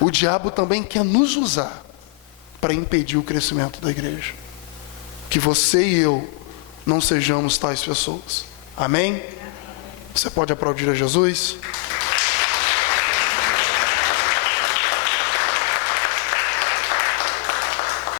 O diabo também quer nos usar para impedir o crescimento da igreja. Que você e eu não sejamos tais pessoas. Amém? Você pode aplaudir a Jesus?